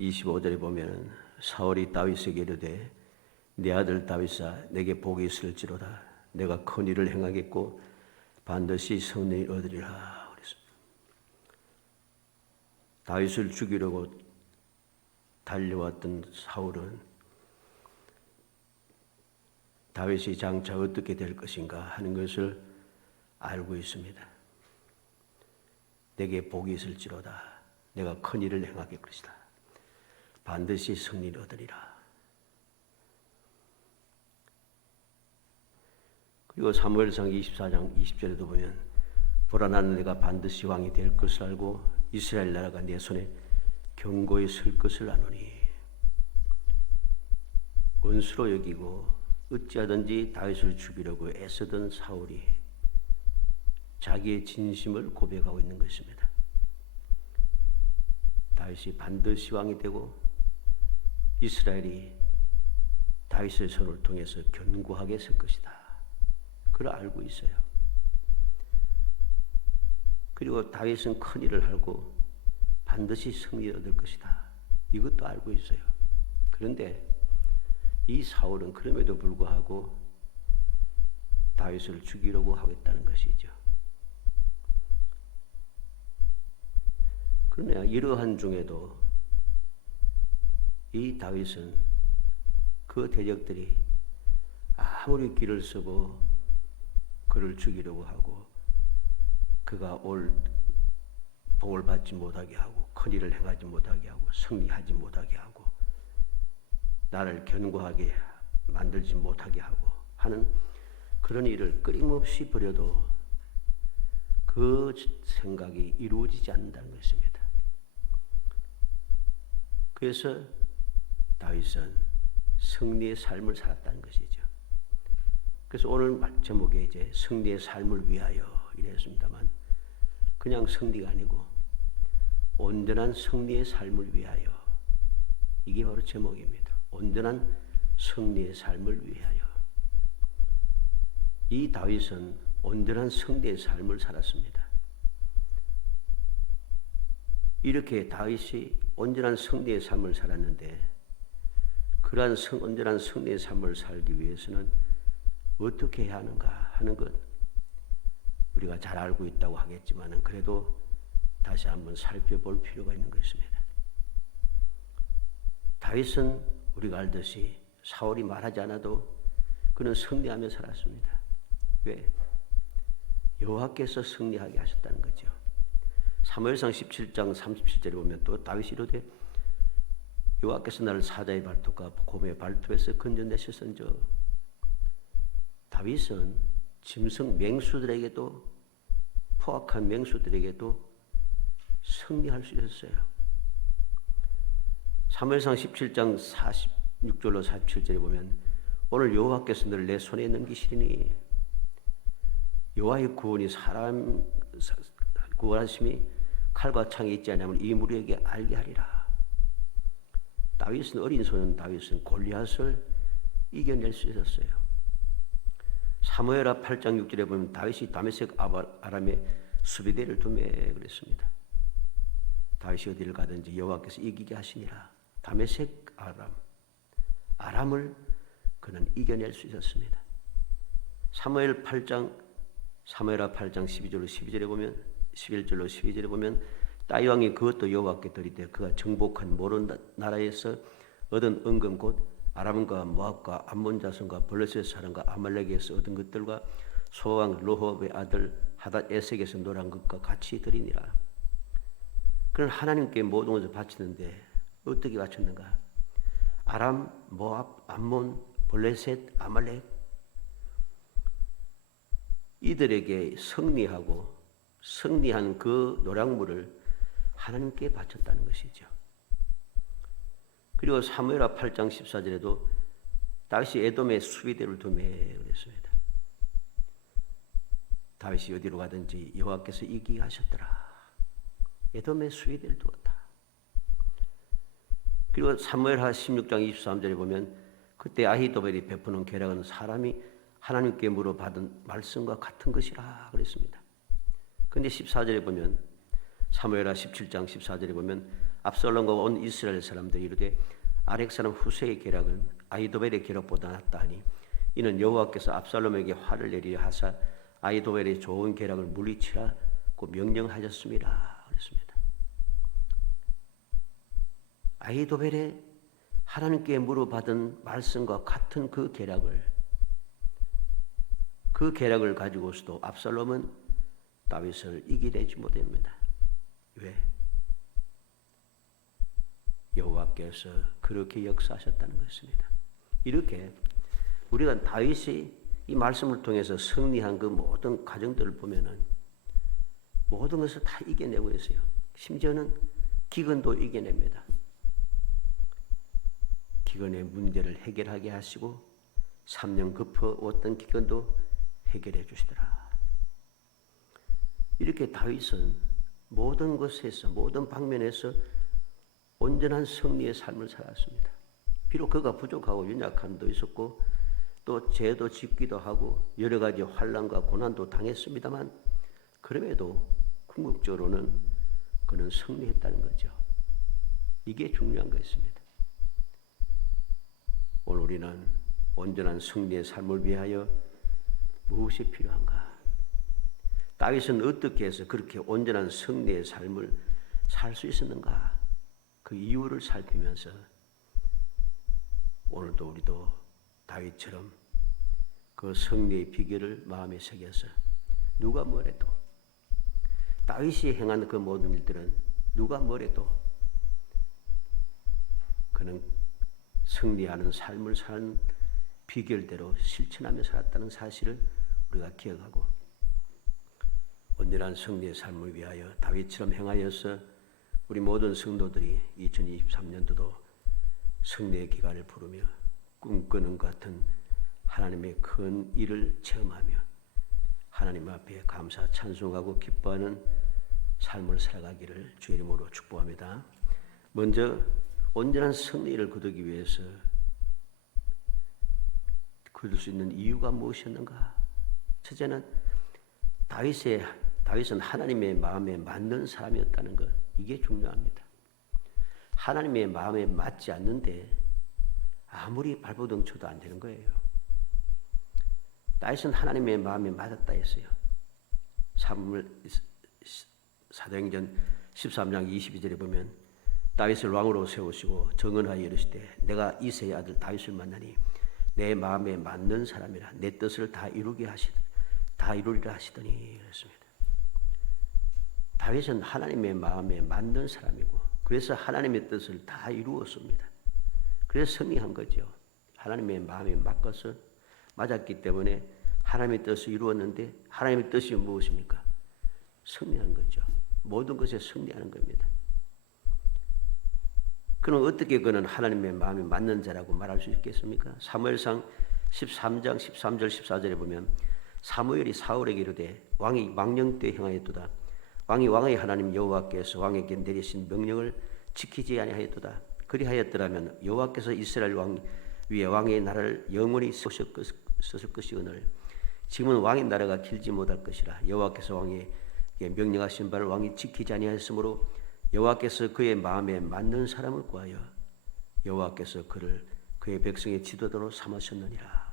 25절에 보면 사울이 다윗에게 이르되 내 아들 다윗아 내게 복이 있을지로다. 내가 큰 일을 행하겠고 반드시 승리를 얻으리라. 그랬습니다. 다윗을 죽이려고 달려왔던 사울은 다윗이 장차 어떻게 될 것인가 하는 것을 알고 있습니다. 내게 복이 있을지로다. 내가 큰 일을 행하겠 것이다. 반드시 승리를 얻으리라. 그리고 사무엘상 24장 20절에도 보면 불안한 내가 반드시 왕이 될 것을 알고 이스라엘 나라가 내 손에 견고히 설 것을 아노니. 원수로 여기고 어찌하든지 다윗을 죽이려고 애쓰던 사울이 자기의 진심을 고백하고 있는 것입니다. 다윗이 반드시 왕이 되고 이스라엘이 다윗의 손을 통해서 견고하게 설 것이다. 그걸 알고 있어요. 그리고 다윗은 큰 일을 하고 반드시 승리를 얻을 것이다. 이것도 알고 있어요. 그런데 이 사울은 그럼에도 불구하고 다윗을 죽이려고 하겠다는 것이죠. 그러나 이러한 중에도 이 다윗은 그 대적들이 아무리 길을 쓰고 그를 죽이려고 하고 그가 올 복을 받지 못하게 하고 큰 일을 행하지 못하게 하고 승리하지 못하게 하고 나를 견고하게 만들지 못하게 하고 하는 그런 일을 끊임없이 벌여도 그 생각이 이루어지지 않는다는 것입니다. 그래서 다윗은 승리의 삶을 살았다는 것이죠. 그래서 오늘 제목에 이제 승리의 삶을 위하여 이랬습니다만 그냥 승리가 아니고 온전한 승리의 삶을 위하여, 이게 바로 제목입니다. 온전한 승리의 삶을 위하여. 이 다윗은 온전한 승리의 삶을 살았습니다. 이렇게 다윗이 온전한 승리의 삶을 살았는데 그러한 온전한 승리의 삶을 살기 위해서는 어떻게 해야 하는가 하는 것 우리가 잘 알고 있다고 하겠지만 그래도 다시 한번 살펴볼 필요가 있는 것입니다. 다윗은 우리가 알듯이 사울이 말하지 않아도 그는 승리하며 살았습니다. 왜? 여호와께서 승리하게 하셨다는 거죠. 사무엘상 17장 37절에 보면 또 다윗이 이르되 여호와께서 나를 사자의 발톱과 곰의 발톱에서 건져내셨은저. 다윗은 짐승 맹수들에게도 포악한 맹수들에게도 승리할 수 있었어요. 사무엘상 17장 46절로 47절에 보면 오늘 여호와께서 너를 내 손에 넘기시리니 여호와의 구원이 사람 구원하심이 칼과 창이 있지 않으면 이 무리에게 알게 하리라. 다윗은 어린 소년 다윗은 골리앗을 이겨낼 수 있었어요. 사무엘하 8장 6절에 보면 다윗이 다메섹 아람에 수비대를 두매 그랬습니다. 다윗이 어디를 가든지 여호와께서 이기게 하시니라. 다메섹 아람을 그는 이겨낼 수 있었습니다. 사무엘하 8장 12절로 12절에 보면 11절로 12절에 보면 다윗 왕이 그것도 여호와께 드리되 그가 정복한 모든 나라에서 얻은 은금 곧 아람과 모압과 암몬 자손과 블레셋 사람과 아말렉에서 얻은 것들과 소왕 르홉의 아들 하닷 에색에서 노란 것과 같이 드리니라. 그는 하나님께 모든 것을 바치는데 어떻게 바쳤는가? 아람, 모압, 암몬, 블레셋, 아말렉 이들에게 승리한 그 노량물을 하나님께 바쳤다는 것이죠. 그리고 사무엘하 8장 14절에도 다윗이 에돔의 수비대를 두매 그랬습니다. 다윗이 어디로 가든지 여호와께서 이기게 하셨더라. 에돔의 수비대를 두었다. 그리고 사무엘하 16장 23절에 보면 그때 아히도벨이 베푸는 계략은 사람이 하나님께 물어받은 말씀과 같은 것이라 그랬습니다. 그런데 14절에 보면 사무엘하 17장 14절에 보면 압살롬과 온 이스라엘 사람들이 이르되 아렉 사람 후세의 계략은 아히도벨의 계략보다 낫다 하니 이는 여호와께서 압살롬에게 화를 내리려 하사 아히도벨의 좋은 계략을 물리치라고 명령하셨습니다. 그랬습니다. 아히도벨의 하나님께 물어받은 말씀과 같은 그 계략을 가지고서도 압살롬은 다윗을 이기내지 못합니다. 왜? 여호와께서 그렇게 역사하셨다는 것입니다. 이렇게 우리가 다윗이 이 말씀을 통해서 승리한 그 모든 과정들을 보면은 모든 것을 다 이겨내고 있어요. 심지어는 기근도 이겨냅니다. 기근의 문제를 해결하게 하시고 3년 급어왔던 기근도 해결해 주시더라. 이렇게 다윗은 모든 것에서 모든 방면에서 온전한 승리의 삶을 살았습니다. 비록 그가 부족하고 연약함도 있었고 또 죄도 짓기도 하고 여러 가지 환난과 고난도 당했습니다만 그럼에도 궁극적으로는 그는 승리했다는 거죠. 이게 중요한 것입니다. 오늘 우리는 온전한 승리의 삶을 위하여 무엇이 필요한가? 다윗은 어떻게 해서 그렇게 온전한 승리의 삶을 살 수 있었는가? 그 이유를 살피면서 오늘도 우리도 다윗처럼 그 승리의 비결을 마음에 새겨서 누가 뭐래도 다윗이 행한 그 모든 일들은 누가 뭐래도 그는 승리하는 삶을 사는 비결대로 실천하며 살았다는 사실을 우리가 기억하고 온전한 승리의 삶을 위하여 다윗처럼 행하여서 우리 모든 성도들이 2023년도도 승리의 기간을 부르며 꿈꾸는 것 같은 하나님의 큰 일을 체험하며 하나님 앞에 감사 찬송하고 기뻐하는 삶을 살아가기를 주의 이름으로 축복합니다. 먼저 온전한 승리를 거두기 위해서 거둘 수 있는 이유가 무엇이었는가? 첫째는 다윗은 하나님의 마음에 맞는 사람이었다는 것. 이게 중요합니다. 하나님의 마음에 맞지 않는데 아무리 발버둥 쳐도 안 되는 거예요. 다윗은 하나님의 마음에 맞았다 했어요. 사도행전 13장 22절에 보면 다윗을 왕으로 세우시고 정언하여 이르시되 내가 이새의 아들 다윗을 만나니 내 마음에 맞는 사람이라 내 뜻을 다 이루리라 하시더니 그랬습니다. 다윗은 하나님의 마음에 맞는 사람이고 그래서 하나님의 뜻을 다 이루었습니다. 그래서 승리한 거죠. 하나님의 마음에 맞았기 때문에 하나님의 뜻을 이루었는데 하나님의 뜻이 무엇입니까? 승리하는 거죠. 모든 것에 승리하는 겁니다. 그럼 어떻게 그는 하나님의 마음에 맞는 자라고 말할 수 있겠습니까? 사무엘상 13장 13절 14절에 보면 사무엘이 사울에게 이르되 왕이 망령 때 행하였도다. 왕이 왕의 하나님 여호와께서 왕에게 내리신 명령을 지키지 아니하였도다. 그리하였더라면 여호와께서 이스라엘 왕 위에 왕의 나라를 영원히 쓰실 것이오늘 지금은 왕의 나라가 길지 못할 것이라. 여호와께서 왕에게 명령하신 바를 왕이 지키지 아니하였으므로 여호와께서 그의 마음에 맞는 사람을 구하여 여호와께서 그를 그의 백성의 지도자로 삼으셨느니라.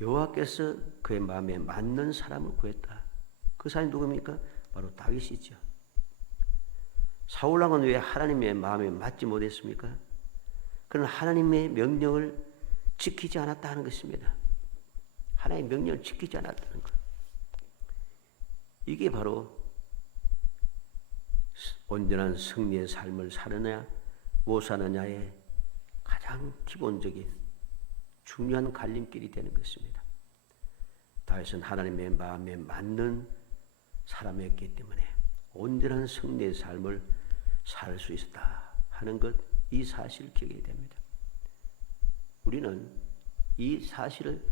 여호와께서 그의 마음에 맞는 사람을 구했다. 그 사람이 누굽니까? 바로 다윗이죠. 사울왕은 왜 하나님의 마음에 맞지 못했습니까? 그는 하나님의 명령을 지키지 않았다 하는 것입니다. 하나님의 명령을 지키지 않았다는 것. 이게 바로 온전한 승리의 삶을 사느냐 못 사느냐의 가장 기본적인 중요한 갈림길이 되는 것입니다. 다윗은 하나님의 마음에 맞는 사람이었기 때문에 온전한 승리의 삶을 살 수 있었다 하는 것, 이 사실을 기억해야 됩니다. 우리는 이 사실을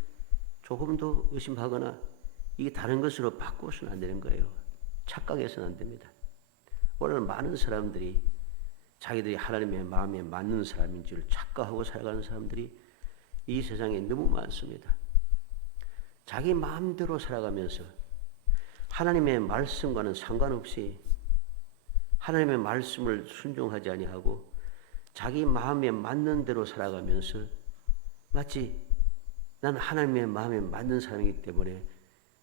조금도 의심하거나 이게 다른 것으로 바꾸어서는 안 되는 거예요. 착각해서는 안 됩니다. 오늘 많은 사람들이 자기들이 하나님의 마음에 맞는 사람인 줄 착각하고 살아가는 사람들이 이 세상에 너무 많습니다. 자기 마음대로 살아가면서 하나님의 말씀과는 상관없이 하나님의 말씀을 순종하지 아니하고 자기 마음에 맞는 대로 살아가면서 마치 나는 하나님의 마음에 맞는 사람이기 때문에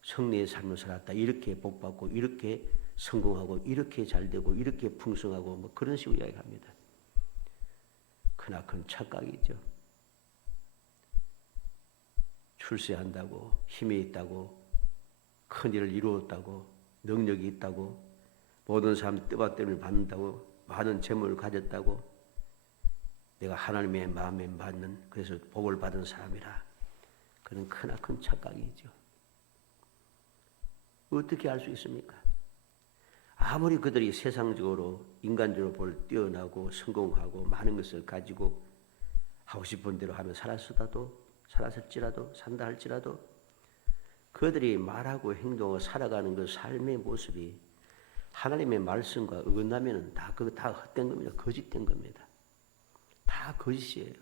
승리의 삶을 살았다. 이렇게 복받고 이렇게 성공하고 이렇게 잘되고 이렇게 풍성하고 뭐 그런 식으로 이야기합니다. 크나큰 착각이죠. 출세한다고 힘이 있다고 큰 일을 이루었다고 능력이 있다고 모든 사람 뜨받됨을 받는다고 많은 재물을 가졌다고 내가 하나님의 마음에 맞는 그래서 복을 받은 사람이라 그런 크나큰 착각이죠. 어떻게 알 수 있습니까? 아무리 그들이 세상적으로 인간적으로 볼 뛰어나고 성공하고 많은 것을 가지고 하고 싶은 대로 하면 살았을지라도 산다 할지라도 그들이 말하고 행동하고 살아가는 그 삶의 모습이 하나님의 말씀과 어긋나면 다 헛된 겁니다. 거짓된 겁니다. 다 거짓이에요.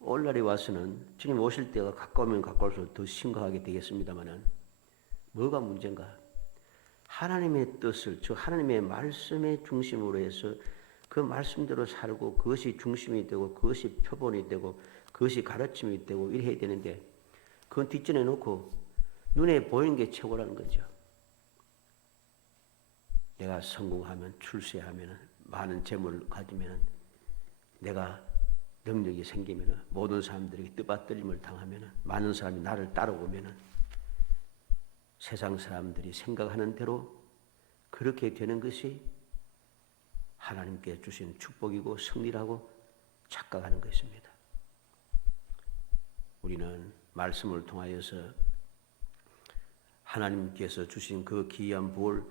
오늘날에 와서는 주님 오실 때가 가까우면 가까울수록 더 심각하게 되겠습니다마는 뭐가 문제인가? 하나님의 뜻을 즉 하나님의 말씀의 중심으로 해서 그 말씀대로 살고 그것이 중심이 되고 그것이 표본이 되고 그것이 가르침이 되고 이래야 되는데 그건 뒷전에 놓고 눈에 보이는 게 최고라는 거죠. 내가 성공하면 출세하면 많은 재물을 가지면 내가 능력이 생기면 모든 사람들에게 뜨받들림을 당하면 많은 사람이 나를 따라오면 세상 사람들이 생각하는 대로 그렇게 되는 것이 하나님께 주신 축복이고 승리라고 착각하는 것입니다. 우리는 말씀을 통하여서 하나님께서 주신 그 귀한 복을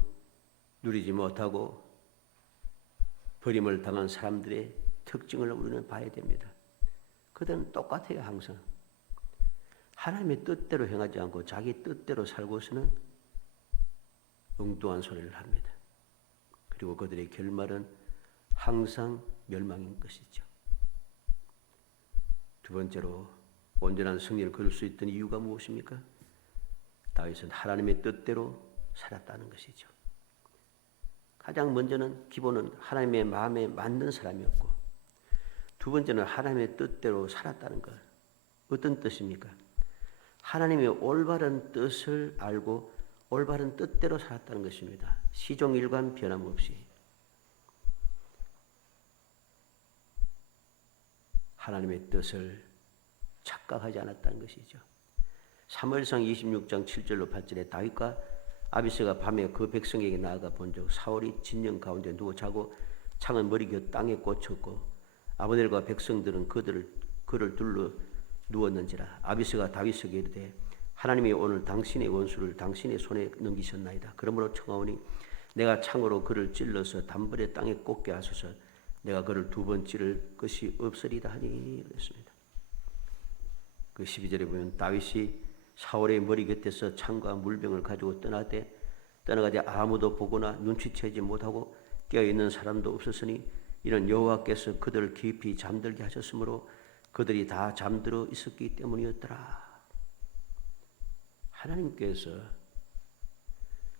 누리지 못하고 버림을 당한 사람들의 특징을 우리는 봐야 됩니다. 그들은 똑같아요. 항상 하나님의 뜻대로 행하지 않고 자기 뜻대로 살고서는 엉뚱한 소리를 합니다. 그리고 그들의 결말은 항상 멸망인 것이죠. 두 번째로 온전한 승리를 거둘 수 있던 이유가 무엇입니까? 다윗은 하나님의 뜻대로 살았다는 것이죠. 가장 먼저는 기본은 하나님의 마음에 맞는 사람이었고 두 번째는 하나님의 뜻대로 살았다는 것. 어떤 뜻입니까? 하나님의 올바른 뜻을 알고 올바른 뜻대로 살았다는 것입니다. 시종일관 변함없이. 하나님의 뜻을 착각하지 않았다는 것이죠. 사무엘상 26장 7절로 8절에 다윗과 아비새가 밤에 그 백성에게 나아가 본즉 사울이 진영 가운데 누워 자고 창은 머리 곁 땅에 꽂혔고 아브넬과 백성들은 그를 둘러 누웠는지라. 아비새가 다윗에게 이르되 하나님이 오늘 당신의 원수를 당신의 손에 넘기셨나이다. 그러므로 청하오니 내가 창으로 그를 찔러서 단번에 땅에 꽂게 하소서. 내가 그를 두 번 찌를 것이 없으리다 하니 그랬습니다. 그 12절에 보면 다윗이 사울의 머리 곁에서 창과 물병을 가지고 떠나가되 아무도 보거나 눈치채지 못하고 깨어있는 사람도 없었으니 이는 여호와께서 그들을 깊이 잠들게 하셨으므로 그들이 다 잠들어 있었기 때문이었더라. 하나님께서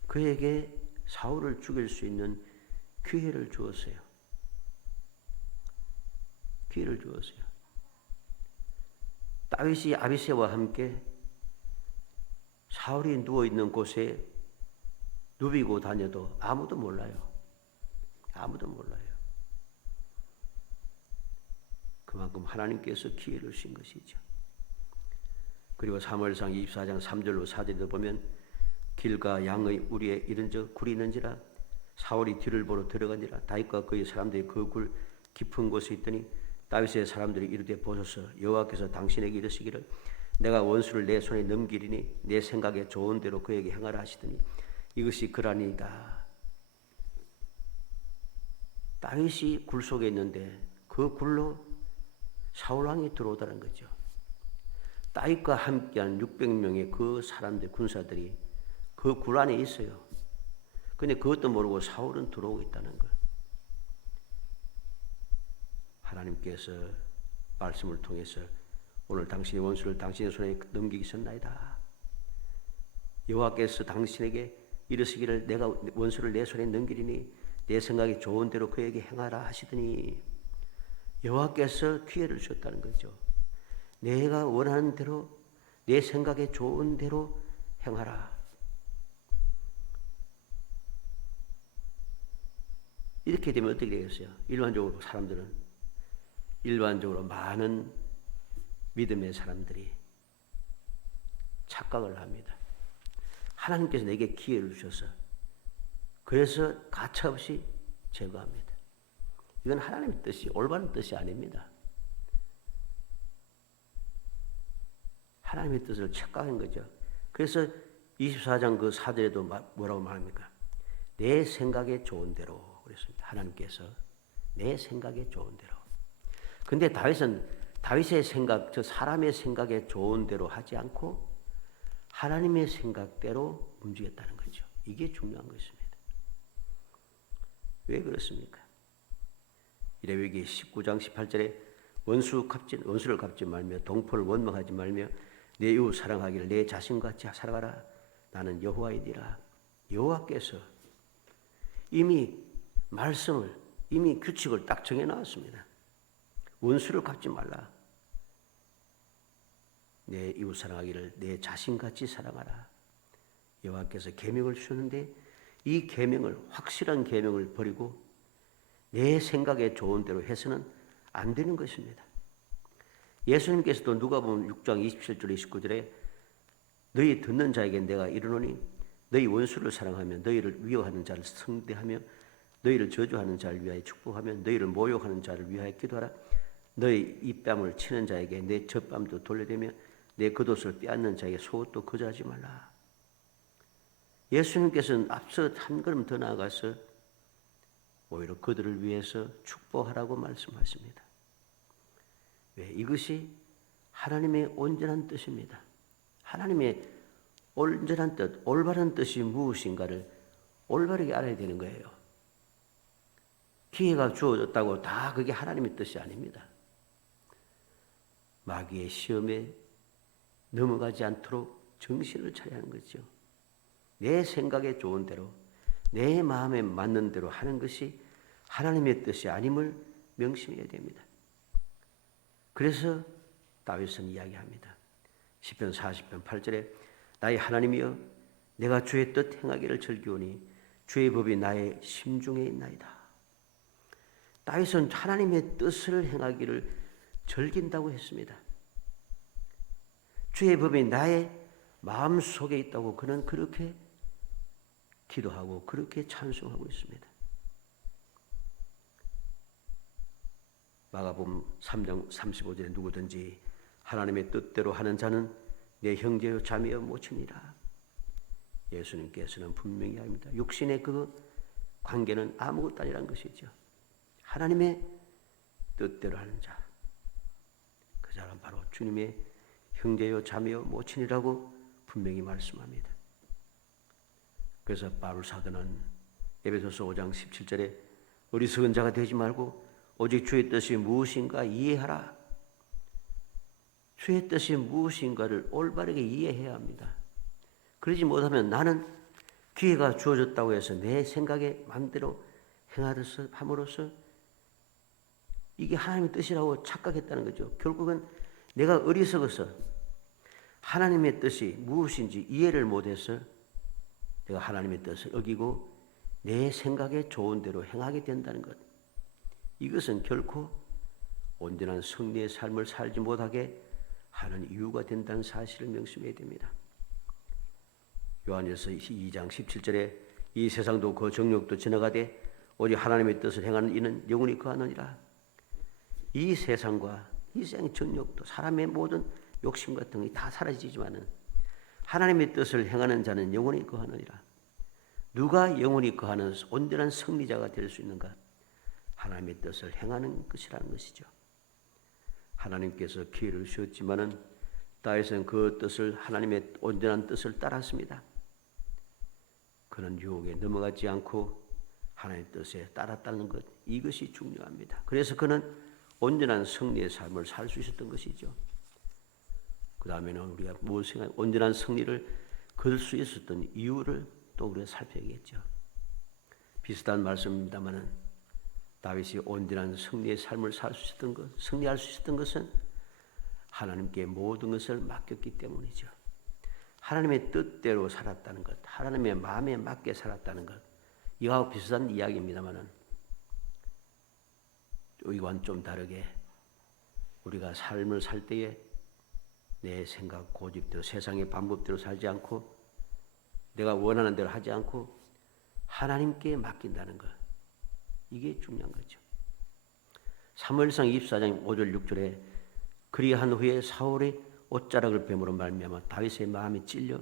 그에게 사울을 죽일 수 있는 기회를 주었어요. 기회를 주었어요. 다윗이 아비새와 함께 사울이 누워있는 곳에 누비고 다녀도 아무도 몰라요. 아무도 몰라요. 그만큼 하나님께서 기회를 주신 것이죠. 그리고 사무엘상 24장 3절로 4절에 보면 길과 양의 우리에 이른적 굴이 있는지라 사울이 뒤를 보러 들어가니라. 다윗과 그의 사람들이 그 굴 깊은 곳에 있더니 다윗의 사람들이 이르되 보소서 여호와께서 당신에게 이르시기를 내가 원수를 내 손에 넘기리니 내 생각에 좋은 대로 그에게 행하라 하시더니 이것이 그러니이다. 다윗이 굴 속에 있는데 그 굴로 사울왕이 들어오다는 거죠. 다윗과 함께한 600명의 그 사람들 군사들이 그 굴 안에 있어요. 근데 그것도 모르고 사울은 들어오고 있다는 걸. 하나님께서 말씀을 통해서 오늘 당신의 원수를 당신의 손에 넘기셨나이다. 여호와께서 당신에게 이르시기를 내가 원수를 내 손에 넘기리니 내 생각이 좋은 대로 그에게 행하라 하시더니 여호와께서 기회를 주셨다는 거죠. 내가 원하는 대로 내 생각에 좋은 대로 행하라. 이렇게 되면 어떻게 되겠어요? 일반적으로 많은 믿음의 사람들이 착각을 합니다. 하나님께서 내게 기회를 주셔서 그래서 가차없이 제거합니다. 이건 하나님의 뜻이 올바른 뜻이 아닙니다. 하나님의 뜻을 착각한 거죠. 그래서 24장 그 4절에도 뭐라고 말합니까? 내 생각에 좋은 대로 그랬습니다. 하나님께서 내 생각에 좋은 대로. 근데 다윗의 생각, 저 사람의 생각에 좋은 대로 하지 않고 하나님의 생각대로 움직였다는 거죠. 이게 중요한 것입니다. 왜 그렇습니까? 레위기 19장 18절에 원수를 갚지 말며 동포를 원망하지 말며 내 이웃 사랑하기를 내 자신같이 살아가라. 나는 여호와이니라. 여호와께서 이미 규칙을 딱 정해놨습니다. 원수를 갚지 말라. 내 이웃 사랑하기를 내 자신같이 사랑하라. 여호와께서 계명을 주셨는데 이 계명을 확실한 계명을 버리고 내 생각에 좋은 대로 해서는 안 되는 것입니다. 예수님께서도 누가복음 6장 27절 29절에 너희 듣는 자에게 내가 이르노니 너희 원수를 사랑하며 너희를 위협하는 자를 성대하며 너희를 저주하는 자를 위하여 축복하며 너희를 모욕하는 자를 위하여 기도하라. 너희 입뺨을 치는 자에게 내 젖밤도 돌려대며 내 겉옷을 빼앗는 자에게 속옷도 거절하지 말라. 예수님께서는 앞서 한 걸음 더 나아가서 오히려 그들을 위해서 축복하라고 말씀하십니다. 왜? 이것이 하나님의 온전한 뜻입니다. 하나님의 온전한 뜻, 올바른 뜻이 무엇인가를 올바르게 알아야 되는 거예요. 기회가 주어졌다고 다 그게 하나님의 뜻이 아닙니다. 마귀의 시험에 넘어가지 않도록 정신을 차려야 하는 거죠. 내 생각에 좋은 대로, 내 마음에 맞는 대로 하는 것이 하나님의 뜻이 아님을 명심해야 됩니다. 그래서 다윗은 이야기합니다. 시편 40편 8절에 나의 하나님이여 내가 주의 뜻 행하기를 즐기오니 주의 법이 나의 심중에 있나이다. 다윗은 하나님의 뜻을 행하기를 즐긴다고 했습니다. 주의 법이 나의 마음속에 있다고 그는 그렇게 기도하고 그렇게 찬송하고 있습니다. 마가복음 3장 35절에 누구든지 하나님의 뜻대로 하는 자는 내 형제요 자매요 모친이라. 예수님께서는 분명히 합니다. 육신의 그 관계는 아무것도 아니란 것이죠. 하나님의 뜻대로 하는 자, 그 사람 바로 주님의 형제요 자매요 모친이라고 분명히 말씀합니다. 그래서 바울 사도는 에베소서 5장 17절에 어리석은 자가 되지 말고 오직 주의 뜻이 무엇인가 이해하라. 주의 뜻이 무엇인가를 올바르게 이해해야 합니다. 그러지 못하면 나는 기회가 주어졌다고 해서 내 생각에 마음대로 함으로써 이게 하나님의 뜻이라고 착각했다는 거죠. 결국은 내가 어리석어서 하나님의 뜻이 무엇인지 이해를 못해서 내가 하나님의 뜻을 어기고 내 생각에 좋은 대로 행하게 된다는 것. 이것은 결코 온전한 승리의 삶을 살지 못하게 하는 이유가 된다는 사실을 명심해야 됩니다. 요한일서 2장 17절에 이 세상도 그 정욕도 지나가되 오직 하나님의 뜻을 행하는 이는 영원히 거하느니라. 이 세상과 이 세상의 정욕도 사람의 모든 욕심 같은 게 다 사라지지만은 하나님의 뜻을 행하는 자는 영원히 거하느니라. 누가 영원히 거하는 온전한 승리자가 될 수 있는가? 하나님의 뜻을 행하는 것이라는 것이죠. 하나님께서 기회를 주셨지만은 다윗은 그 뜻을 하나님의 온전한 뜻을 따랐습니다. 그는 유혹에 넘어가지 않고 하나님의 뜻에 따랐다는 것, 이것이 중요합니다. 그래서 그는 온전한 승리의 삶을 살 수 있었던 것이죠. 그 다음에는 우리가 온전한 승리를 거둘 수 있었던 이유를 또 우리가 살펴야겠죠. 비슷한 말씀입니다마는 다윗이 온전한 승리의 삶을 살 수 있었던 것, 승리할 수 있었던 것은 하나님께 모든 것을 맡겼기 때문이죠. 하나님의 뜻대로 살았다는 것, 하나님의 마음에 맞게 살았다는 것, 이와 비슷한 이야기입니다마는 이와는 좀 다르게 우리가 삶을 살 때에 내 생각, 고집대로 세상의 방법대로 살지 않고 내가 원하는 대로 하지 않고 하나님께 맡긴다는 것, 이게 중요한 거죠. 사무엘상 24장 5절 6절에 그리한 후에 사울이 옷자락을 뱀으로 말미암아 다윗의 마음이 찔려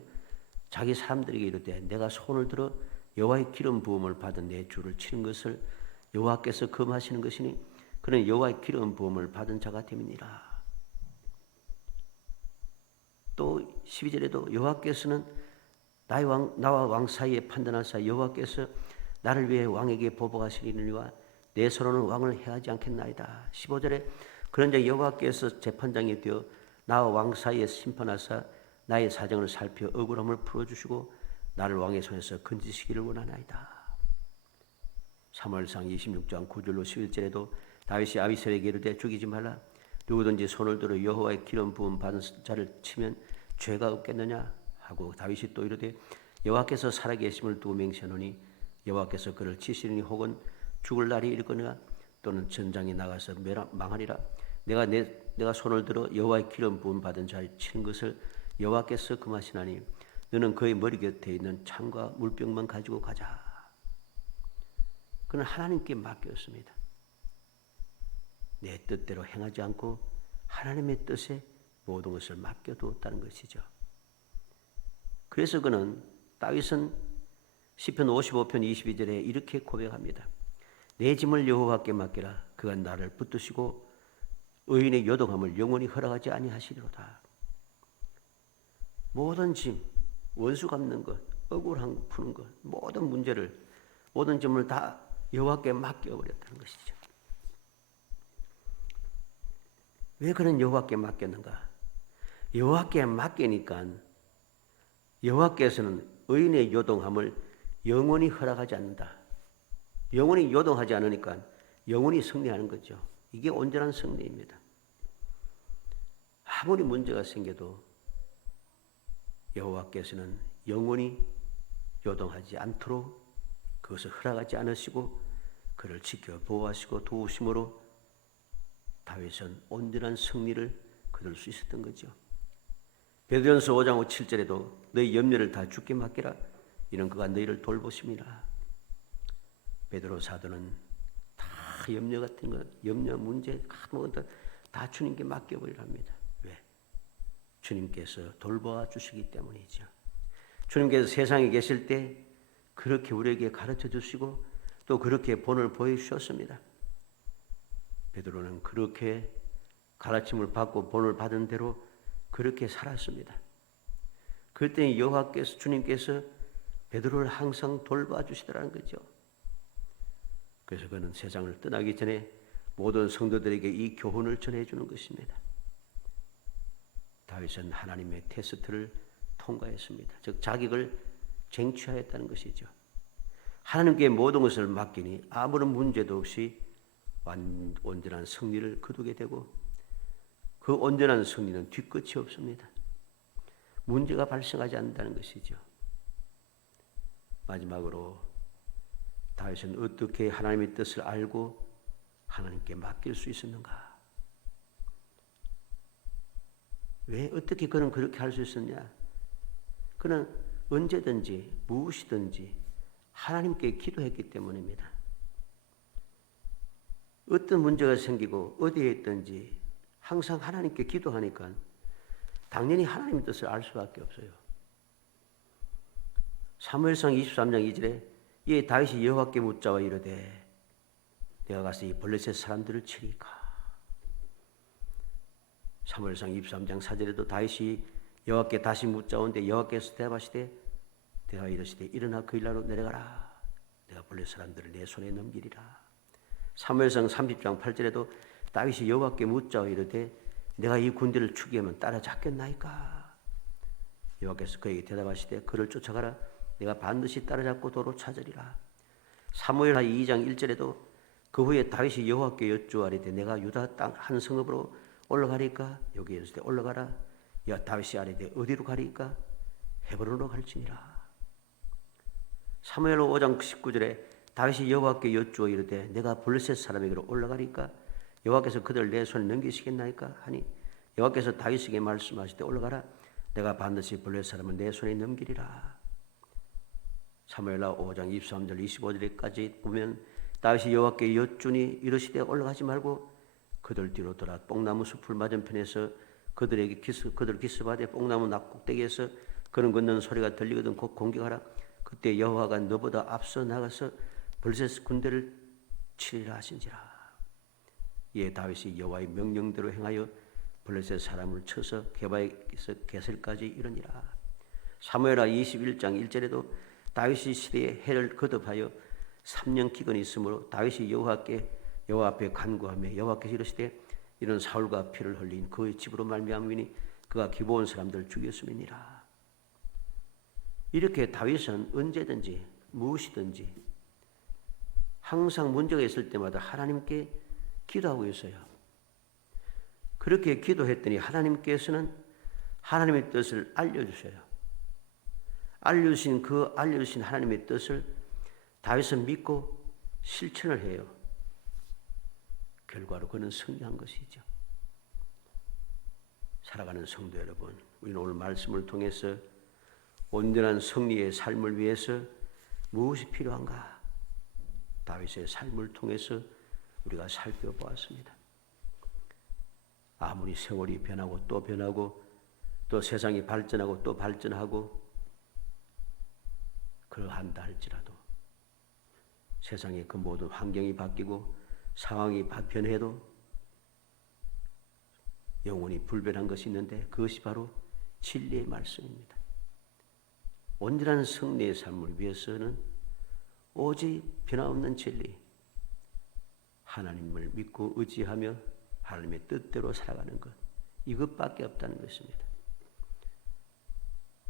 자기 사람들에게 이르되 내가 손을 들어 여호와의 기름 부음을 받은 내 주를 치는 것을 여호와께서 금하시는 것이니 그는 여호와의 기름 부음을 받은 자가 됨이니라. 또 12절에도 여호와께서는 나와 왕 사이에 판단하사 여호와께서 나를 위해 왕에게 보복하시리니와 내 손으로는 왕을 해하지 않겠나이다. 15절에 그런즉 여호와께서 재판장이 되어 나와 왕 사이에 심판하사 나의 사정을 살펴 억울함을 풀어주시고 나를 왕의 손에서 건지시기를 원하나이다. 사무엘상 26장 9절로 11절에도 다윗이 아비새에게 이르되 죽이지 말라. 누구든지 손을 들어 여호와의 기름 부음 받은 자를 치면 죄가 없겠느냐 하고 다윗이 또 이르되 여호와께서 살아계심을 두고 맹세하노니 여호와께서 그를 치시리니 혹은 죽을 날이 이르거니와 또는 전장에 나가서 망하리라. 내가 손을 들어 여호와의 기름 부음 받은 자를 치는 것을 여호와께서 금하시나니 너는 그의 머리 곁에 있는 창과 물병만 가지고 가자. 그는 하나님께 맡겼습니다. 내 뜻대로 행하지 않고 하나님의 뜻에 모든 것을 맡겨두었다는 것이죠. 그래서 다윗은 시편 55편 22절에 이렇게 고백합니다. 내 짐을 여호와께 맡기라. 그가 나를 붙드시고 의인의 요동함을 영원히 허락하지 아니하시리로다. 모든 짐, 원수 갚는 것, 억울함 푸는 것, 모든 짐을 다 여호와께 맡겨버렸다는 것이죠. 왜 그런 여호와께 맡겼는가? 여호와께 맡기니까 여호와께서는 의인의 요동함을 영원히 허락하지 않는다. 영원히 요동하지 않으니까 영원히 승리하는 거죠. 이게 온전한 승리입니다. 아무리 문제가 생겨도 여호와께서는 영원히 요동하지 않도록 그것을 허락하지 않으시고 그를 지켜 보호하시고 도우심으로 다윗은 온전한 승리를 거둘 수 있었던 거죠. 베드로전서 5장 7절에도 너희 염려를 다 주께 맡기라. 이는 그가 너희를 돌보심이라. 베드로 사도는 다 염려 같은 것, 염려 문제 다 주님께 맡겨버리랍니다. 왜? 주님께서 돌보아 주시기 때문이죠. 주님께서 세상에 계실 때 그렇게 우리에게 가르쳐 주시고 또 그렇게 본을 보여주셨습니다. 베드로는 그렇게 가르침을 받고 본을 받은 대로 그렇게 살았습니다. 그때 주님께서 베드로를 항상 돌봐 주시더라는 거죠. 그래서 그는 세상을 떠나기 전에 모든 성도들에게 이 교훈을 전해주는 것입니다. 다윗은 하나님의 테스트를 통과했습니다. 즉 자격을 쟁취하였다는 것이죠. 하나님께 모든 것을 맡기니 아무런 문제도 없이 온전한 승리를 거두게 되고 그 온전한 승리는 뒤끝이 없습니다. 문제가 발생하지 않는다는 것이죠. 마지막으로 다윗은 어떻게 하나님의 뜻을 알고 하나님께 맡길 수 있었는가? 왜 어떻게 그는 그렇게 할 수 있었냐? 그는 언제든지 무엇이든지 하나님께 기도했기 때문입니다. 어떤 문제가 생기고 어디에 있든지 항상 하나님께 기도하니까 당연히 하나님의 뜻을 알 수밖에 없어요. 사무엘상 23장 2절에 이에 다윗이 여호와께 묻자와 이르되 내가 가서 이 블레셋 사람들을 치리까. 사무엘상 23장 4절에도 다윗이 여호와께 다시 묻자온데 여호와께서 대답하시되 내가 이르시되 일어나 그 일나로 내려가라. 내가 블레셋 사람들을 내 손에 넘기리라. 사무엘상 30장 8절에도 다윗이 여호와께 묻자와 이르되 내가 이 군대를 추기하면 따라잡겠나이까. 여호와께서 그에게 대답하시되 그를 쫓아가라. 내가 반드시 따라잡고 도로 찾으리라. 사무엘하 2장 1절에도 그 후에 다윗이 여호와께 여쭈아뢰되 내가 유다 땅 한 성읍으로 올라가리까? 여기에 있을 때 올라가라. 다윗이 아뢰되 어디로 가리까? 헤브론으로 갈지니라. 사무엘하 5장 19절에 다윗이 여호와께 여쭈어 이르되 내가 블레셋 사람에게로 올라가리까? 여호와께서 그들 내 손에 넘기시겠나이까? 하니 여호와께서 다윗에게 말씀하시되 올라가라. 내가 반드시 블레셋 사람을 내 손에 넘기리라. 사무엘하 5장 23절 25절까지 보면 다윗이 여호와께 여쭈니 이르시되 올라가지 말고 그들 뒤로 돌아 뽕나무 숲을 맞은편에서 그들 기습하되 뽕나무 낙꼭대기에서 그는 걷는 소리가 들리거든 곧 공격하라. 그때 여호와가 너보다 앞서 나가서 블레셋 군대를 치리라 하신지라. 이에 다윗이 여호와의 명령대로 행하여 블레셋 사람을 쳐서 게바에서 게셀까지 이르니라. 사무엘하 21장 1절에도 다윗이 시대에 해를 거듭하여 3년 기근이 있으므로 다윗이 여호와 앞에 간구하며 여호와께서 이르시되 이런 사울과 피를 흘린 그의 집으로 말미암으니 그가 기브온 사람들을 죽였음이니라. 이렇게 다윗은 언제든지 무엇이든지 항상 문제가 있을 때마다 하나님께 기도하고 있어요. 그렇게 기도했더니 하나님께서는 하나님의 뜻을 알려주셔요. 알려주신 하나님의 뜻을 다윗은 믿고 실천을 해요. 결과로 그는 승리한 것이죠. 살아가는 성도 여러분, 우리는 오늘 말씀을 통해서 온전한 승리의 삶을 위해서 무엇이 필요한가? 다윗의 삶을 통해서 우리가 살펴보았습니다. 아무리 세월이 변하고 또 변하고 또 세상이 발전하고 또 발전하고 그러한다 할지라도 세상의 그 모든 환경이 바뀌고 상황이 변해도 영원히 불변한 것이 있는데 그것이 바로 진리의 말씀입니다. 온전한 승리의 삶을 위해서는 오직 변함없는 진리, 하나님을 믿고 의지하며 하나님의 뜻대로 살아가는 것, 이것밖에 없다는 것입니다.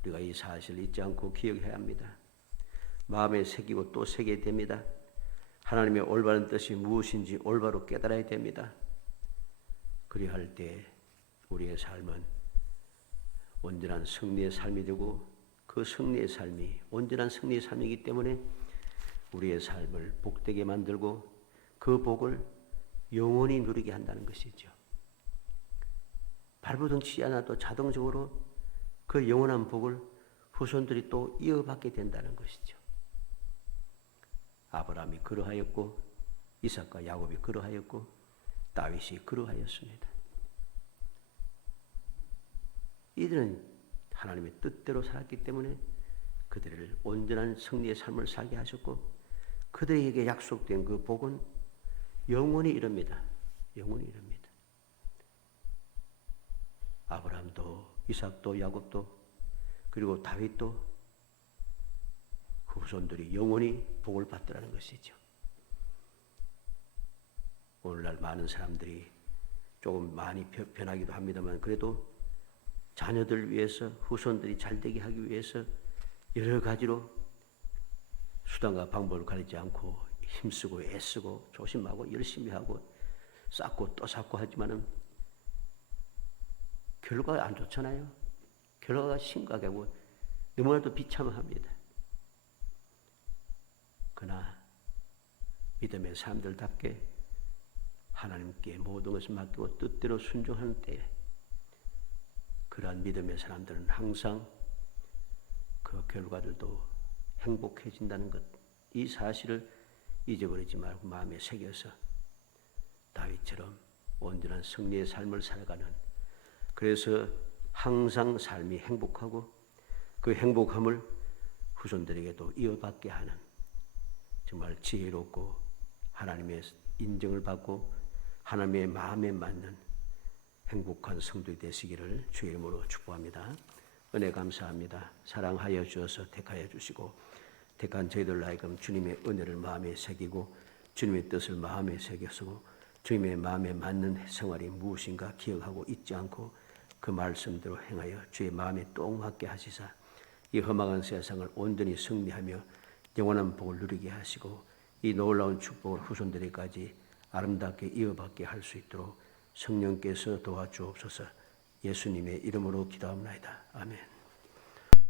우리가 이 사실을 잊지 않고 기억해야 합니다. 마음에 새기고 또 새기게 됩니다. 하나님의 올바른 뜻이 무엇인지 올바로 깨달아야 됩니다. 그리할 때 우리의 삶은 온전한 승리의 삶이 되고 그 승리의 삶이 온전한 승리의 삶이기 때문에 우리의 삶을 복되게 만들고 그 복을 영원히 누리게 한다는 것이죠. 발버둥치지 않아도 자동적으로 그 영원한 복을 후손들이 또 이어받게 된다는 것이죠. 아브라함이 그러하였고 이삭과 야곱이 그러하였고 다윗이 그러하였습니다. 이들은 하나님의 뜻대로 살았기 때문에 그들을 온전한 승리의 삶을 살게 하셨고 그들에게 약속된 그 복은 영원히 이릅니다. 영원히 이릅니다. 아브라함도 이삭도 야곱도 그리고 다윗도 그 후손들이 영원히 복을 받더라는 것이죠. 오늘날 많은 사람들이 조금 많이 변하기도 합니다만 그래도 자녀들 위해서 후손들이 잘되게 하기 위해서 여러 가지로 수단과 방법을 가리지 않고 힘쓰고 애쓰고 조심하고 열심히 하고 쌓고 또 쌓고 하지만은 결과가 안 좋잖아요. 결과가 심각하고 너무나도 비참합니다. 그러나 믿음의 사람들답게 하나님께 모든 것을 맡기고 뜻대로 순종하는 때에 그러한 믿음의 사람들은 항상 그 결과들도 행복해진다는 것, 이 사실을 잊어버리지 말고 마음에 새겨서 다윗처럼 온전한 승리의 삶을 살아가는, 그래서 항상 삶이 행복하고 그 행복함을 후손들에게도 이어받게 하는 정말 지혜롭고 하나님의 인정을 받고 하나님의 마음에 맞는 행복한 성도이 되시기를 주의 이름으로 축복합니다. 은혜 감사합니다. 사랑하여 주셔서 택하여 주시고 택한 저희들 하여금 주님의 은혜를 마음에 새기고 주님의 뜻을 마음에 새겨서 주님의 마음에 맞는 생활이 무엇인가 기억하고 잊지 않고 그 말씀대로 행하여 주의 마음에 똥 맞게 하시사 이 험악한 세상을 온전히 승리하며 영원한 복을 누리게 하시고 이 놀라운 축복을 후손들에게까지 아름답게 이어받게 할 수 있도록 성령께서 도와주옵소서. 예수님의 이름으로 기도합니다. 아멘.